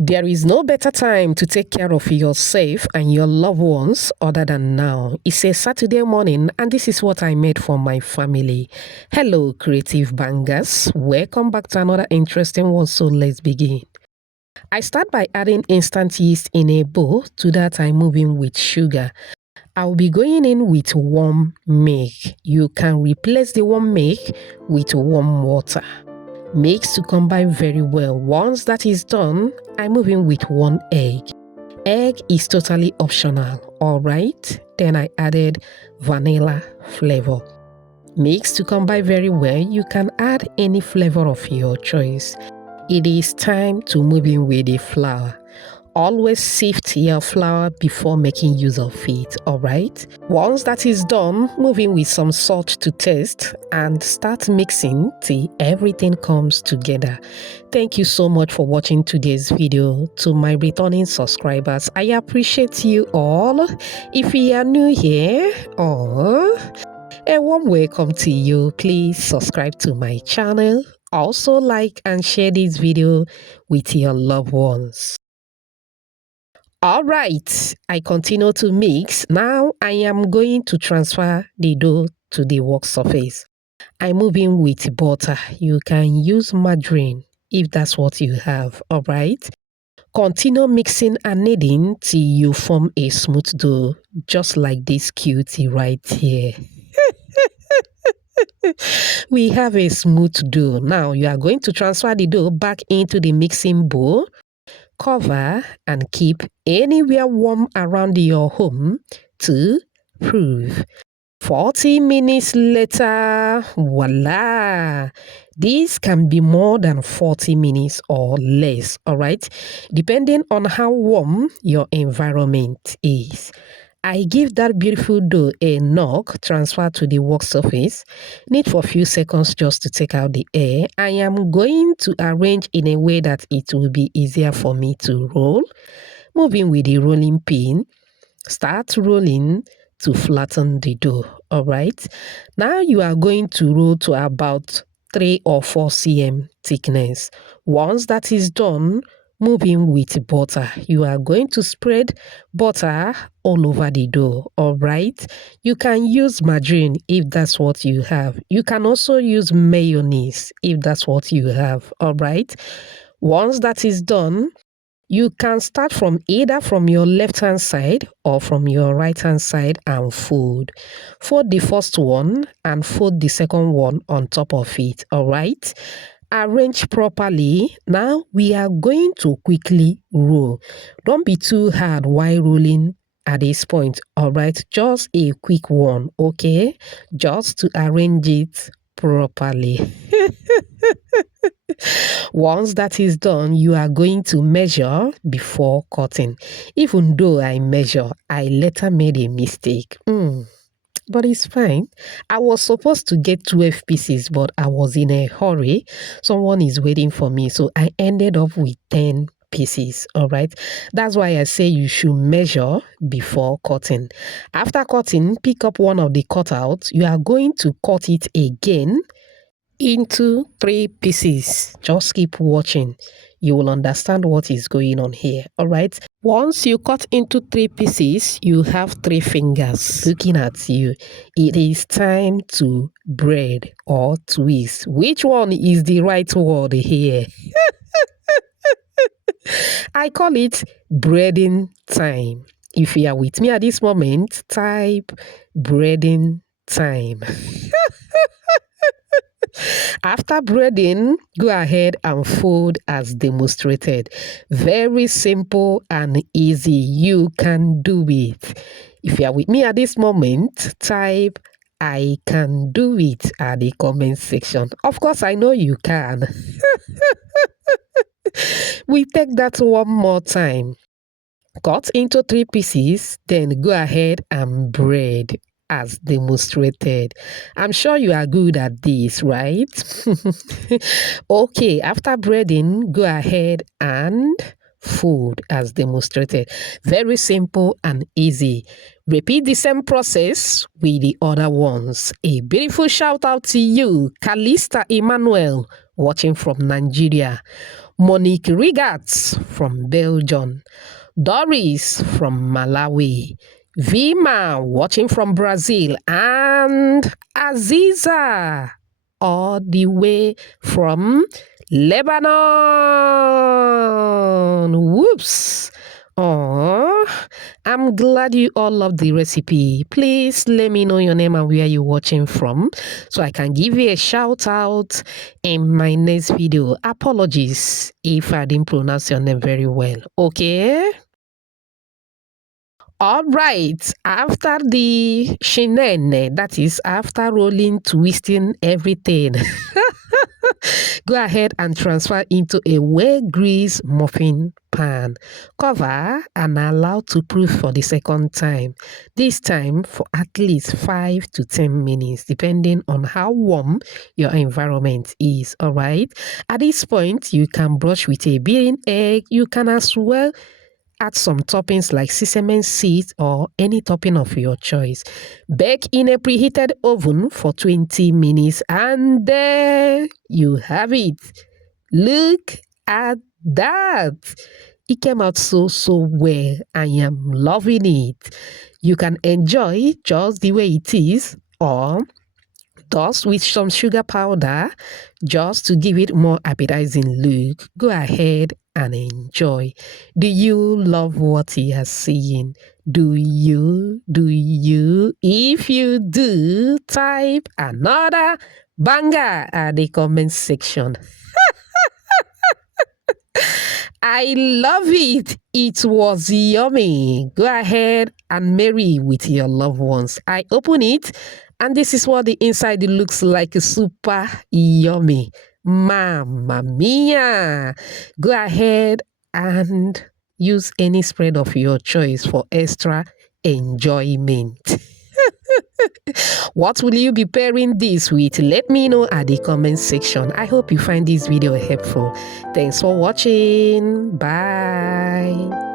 There is no better time to take care of yourself and your loved ones other than now. It's a Saturday morning and this is what I made for my family. Hello, creative bangers. Welcome back to another interesting one, so let's begin. I start by adding instant yeast in a bowl. To that, I move in with sugar. I'll be going in with warm milk. You can replace the warm milk with warm water. Mix to combine very well. Once that is done, I move in with 1 egg. Egg is totally optional, alright? Then I added vanilla flavor. Mix to combine very well. You can add any flavor of your choice. It is time to move in with the flour. Always sift your flour before making use of it, alright? Once that is done, move in with some salt to taste and start mixing till everything comes together. Thank you so much for watching today's video. To my returning subscribers, I appreciate you all. If you are new here, a warm welcome to you. Please subscribe to my channel. Also like and share this video with your loved ones. Alright, I continue to mix. Now I am going to transfer the dough to the work surface. I move in with butter. You can use margarine if that's what you have, alright? Continue mixing and kneading till you form a smooth dough, just like this cutie right here. We have a smooth dough. Now you are going to transfer the dough back into the mixing bowl. Cover and keep anywhere warm around your home to prove. 40 minutes later, voila! This can be more than 40 minutes or less, alright? Depending on how warm your environment is. I give that beautiful dough a knock, transfer to the work surface. Knead for a few seconds just to take out the air. I am going to arrange in a way that it will be easier for me to roll. Moving with the rolling pin. Start rolling to flatten the dough, alright? Now you are going to roll to about 3 or 4 cm thickness. Once that is done, move in with butter. You are going to spread butter all over the dough, alright? You can use margarine if that's what you have. You can also use mayonnaise if that's what you have, alright? Once that is done, you can start from either from your left hand side or from your right hand side and fold. Fold the first one and fold the second one on top of it, alright? Arrange properly. Now we are going to quickly roll. Don't be too hard while rolling at this point, alright? Just a quick one, okay? Just to arrange it properly. Once that is done, you are going to measure before cutting. Even though I measure, I later made a mistake. But it's fine. I was supposed to get 12 pieces, but I was in a hurry. Someone is waiting for me, so I ended up with 10 pieces, all right? That's why I say you should measure before cutting. After cutting, pick up one of the cutouts. You are going to cut it again into 3 pieces. Just keep watching. You will understand what is going on here, all right? Once you cut into 3 pieces, you have 3 fingers looking at you. It is time to braid or twist. Which one is the right word here? I call it braiding time. If you are with me at this moment, type braiding time. After braiding, go ahead and fold as demonstrated. Very simple and easy. You can do it. If you are with me at this moment, type I can do it at the comment section. Of course, I know you can. We take that one more time. Cut into 3 pieces, then go ahead and braid as demonstrated. I'm sure you are good at this, right? Okay, after braiding, go ahead and fold as demonstrated. Very simple and easy. Repeat the same process with the other ones. A beautiful shout out to you, Calista Emmanuel, watching from Nigeria. Monique Rigats from Belgium, Doris from Malawi, Vima watching from Brazil, and Aziza all the way from Lebanon. Whoops! Oh, I'm glad you all love the recipe. Please let me know your name and where you're watching from so I can give you a shout out in my next video. Apologies if I didn't pronounce your name very well. Okay? All right, after the shenane, that is after rolling, twisting everything, go ahead and transfer into a well-greased muffin pan. Cover and allow to proof for the second time. This time for at least 5 to 10 minutes, depending on how warm your environment is. All right. At this point, you can brush with a beaten egg. You can as well add some toppings like sesame seeds or any topping of your choice. Bake in a preheated oven for 20 minutes and there you have it. Look at that. It came out so well. I am loving it. You can enjoy just the way it is or dust with some sugar powder just to give it more appetizing look. Go ahead and enjoy. Do you love what you are seeing? Do you? If you do, type another banger at the comment section. I love it. It was yummy. Go ahead and marry with your loved ones. I open it and this is what the inside looks like. Super yummy. Mamma mia. Go ahead and use any spread of your choice for extra enjoyment. What will you be pairing this with? Let me know at the comment section. I hope you find this video helpful. Thanks for watching. Bye.